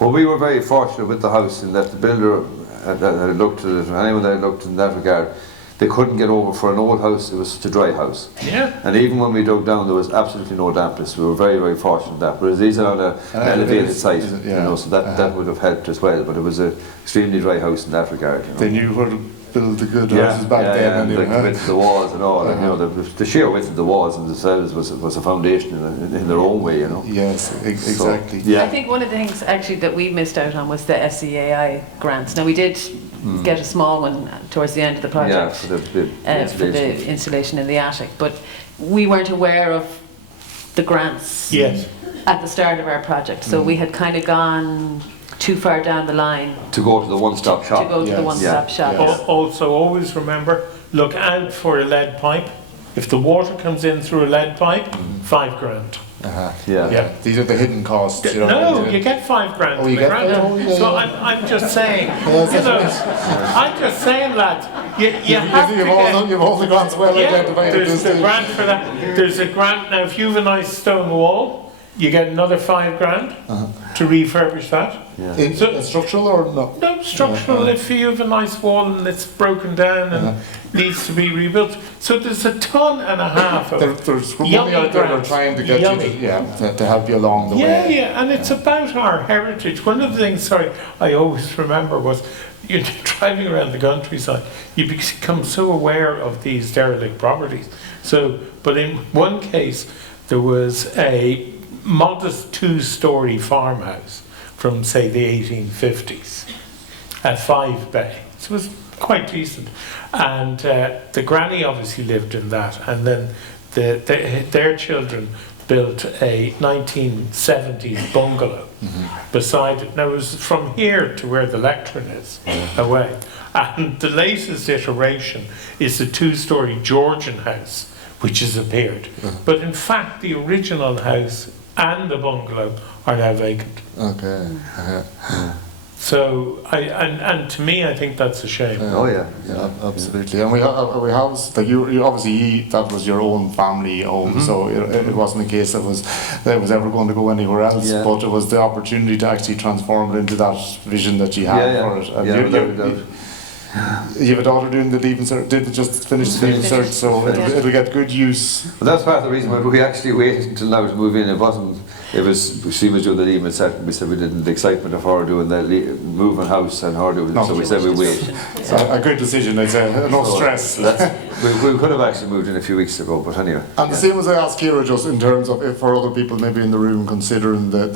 Well, we were very fortunate with the house in that the builder that had looked at it, anyone that had looked in that regard, they couldn't get over for an old house. It was such a dry house. Yeah. And even when we dug down, there was absolutely no dampness. We were very, very fortunate that. Whereas these are on an elevated site, so that would have helped as well. But it was an extremely dry house in that regard. They knew how to build the good houses back then. And the width of the walls and all. And, the sheer width of the walls themselves was a foundation in their own way. Yes, exactly. So, I think one of the things actually that we missed out on was the SEAI grants. Now we did get a small one towards the end of the project for the installation in the attic, but we weren't aware of the grants at the start of our project, so we had kind of gone too far down the line to go to the one-stop shop. Also, always remember, look out for a lead pipe. If the water comes in through a lead pipe, $5,000. These are the hidden costs. You get $5,000. Oh, you get that? So I'm just saying, I'm just saying, lads, you have to get. You've all the grants well identified. There's a grant for that. There's a grant now. If you have a nice stone wall, you get another $5,000 to refurbish that. Structural or no? No, structural. If you have a nice wall and it's broken down and needs to be rebuilt, so there's a ton and a half of there's money out there they're trying to get you to help you along the way. And it's about our heritage. One of the things, I always remember was you're driving around the countryside, you become so aware of these derelict properties. So, but in one case, there was a modest 2-story farmhouse from, say, the 1850s at 5 Bay. So it was quite decent. And the granny obviously lived in that. And then their children built a 1970s bungalow beside it. Now, it was from here to where the lectern is, away. And the latest iteration is the 2-story Georgian house, which has appeared. But in fact, the original house and the bungalow are now vacant. Okay. So, and to me, I think that's a shame. Absolutely. And we have like you obviously that was your own family home, so it wasn't a case that was ever going to go anywhere else. But it was the opportunity to actually transform it into that vision that you had for it. You have a daughter doing the Leaving Cert, did just finish the Leaving Cert, so it'll get good use. But that's part of the reason why we actually waited until now to move in. She was doing the Leaving Cert, and we said we didn't, the excitement of her doing the moving house and her doing it, so we said we wait. So a good decision, I'd say, no stress. We could have actually moved in a few weeks ago, but anyway. And the same as I asked Ciara, just in terms of if for other people maybe in the room considering the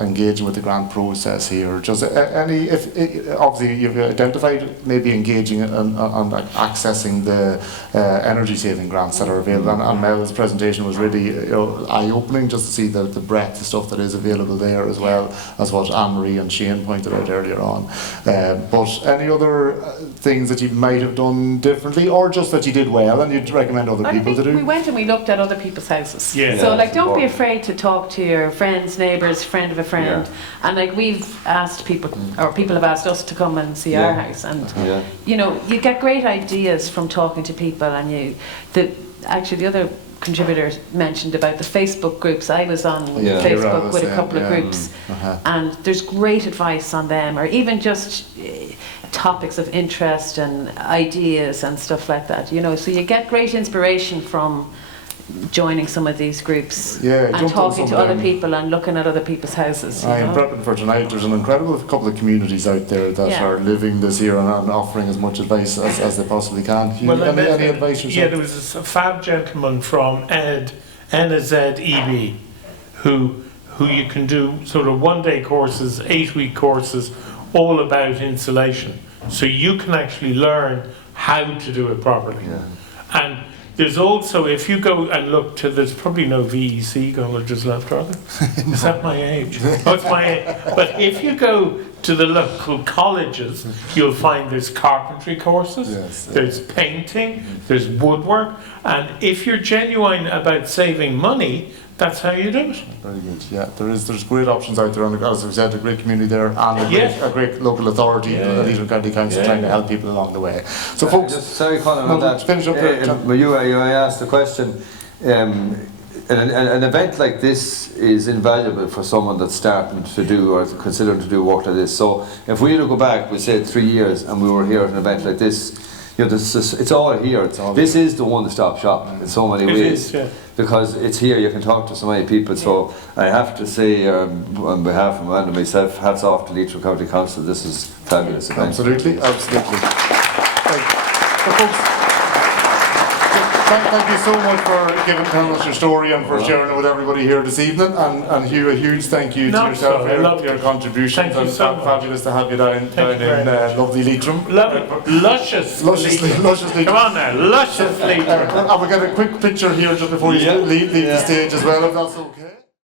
engaging with the grant process here, just obviously you've identified maybe engaging and accessing the energy saving grants that are available, and Mel's presentation was really eye-opening just to see the breadth of stuff that is available there, as well as what Anne-Marie and Shane pointed out earlier on. But any other things that you might have done differently, or just that you did well and you'd recommend other people to do? We went and we looked at other people's houses. So don't be afraid to talk to your friends, neighbours, friend of a friend. And we've asked people, or people have asked us to come and see our house, and you get great ideas from talking to people. And the other contributors mentioned about the Facebook groups. I was on Facebook with a couple of groups, and there's great advice on them, or even just topics of interest and ideas and stuff like that. So you get great inspiration from joining some of these groups and talking to other people and looking at other people's houses. I'm prepping for tonight. There's an incredible couple of communities out there that are living this here and offering as much advice as they possibly can. Any advice yourself? Yeah, there was a fab gentleman from NZEB who you can do sort of 1-day courses, 8-week courses, all about insulation. So you can actually learn how to do it properly. And there's also, if you go and look to, there's probably no VEC going just left, are there? Is that my age? Oh, it's my age. But if you go to the local colleges, you'll find there's carpentry courses, there's painting, there's woodwork, and if you're genuine about saving money, that's how you do it. Very good. Yeah, there's great options out there, and as we said, a great community there, and a great local authority, Leitrim County Council, trying to help people along the way. So, folks, sorry, Colin, on that. Finish up there. I asked the question. an event like this is invaluable for someone that's starting to do or considering to do work like this. So if we were to go back, we said 3 years, and we were here at an event like this, it's all here. This is the one-stop shop in so many ways. Because it's here, you can talk to so many people. So I have to say, on behalf of Amanda and myself, hats off to Leitrim County Council. This is fabulous event. Absolutely. Thank you so much for telling us your story and for sharing it with everybody here this evening. And Hugh, a huge thank you to yourself for your contribution. Thank you so much. Fabulous to have you down in lovely Leitrim. Luscious Leitrim. Come on now, luscious Leitrim. And we'll get a quick picture here just before you leave the stage as well, if that's okay.